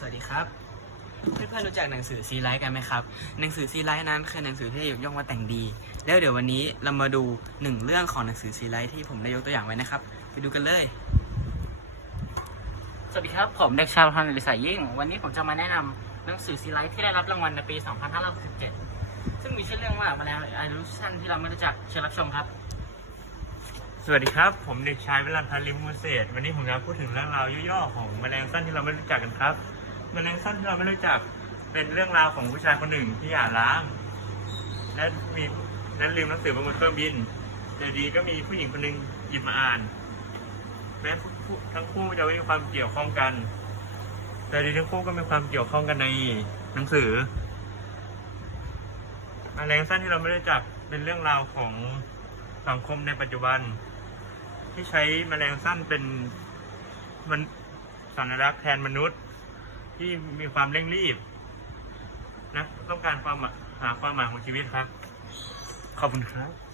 สวัสดีครับ เพื่อนๆรู้จักหนังสือซีไลท์กันไหมครับ หนังสือซีไลท์นั้นคือหนังสือที่ยกย่องว่าแต่งดี แล้วเดี๋ยววันนี้เรามาดูหนึ่งเรื่องของหนังสือซีไลท์ที่ผมได้ยกตัวอย่างไว้นะครับ ไปดูกันเลย สวัสดีครับ ผมเด็กชายพันธ์ลิสายยิ่ง วันนี้ผมจะมาแนะนำหนังสือซีไลท์ที่ได้รับรางวัลในปี 2567 ซึ่งมีชื่อเรื่องว่าแมลงอายุสั้นที่เราไม่รู้จักเชิญรับชมครับสวัสดีครับ ผมเด็กชายวิรันพันธ์ลิมมูลเศษวันนี้ผมจะพูดถึงเรื่องราวย่อๆของแมลงสั้นที่เราไม่รู้จักกันครับ แมลงสั้นที่เราไม่รู้จักเป็นเรื่องราวของผู้ชายคนหนึ่งที่หย่าร้าง และมีและลืมหนังสือบนบนเครื่องบินเดี๋ยดีก็มีผู้หญิงคนหนึ่งหยิบมาอ่าน แม้ทั้งคู่จะไม่มีความเกี่ยวข้องกัน แต่ดีทั้งคู่ก็มีความเกี่ยวข้องกันในหนังสือแมลงสั้นที่เราไม่รู้จักเป็นเรื่องราวของสังคมในปัจจุบัน ที่ใช้แมลงสั้นเป็นมันสัญลักษณ์แทนมนุษย์ ที่มีความเร่งรีบ นะ ต้องการความหาความหมายของชีวิตครับ ขอบคุณครับ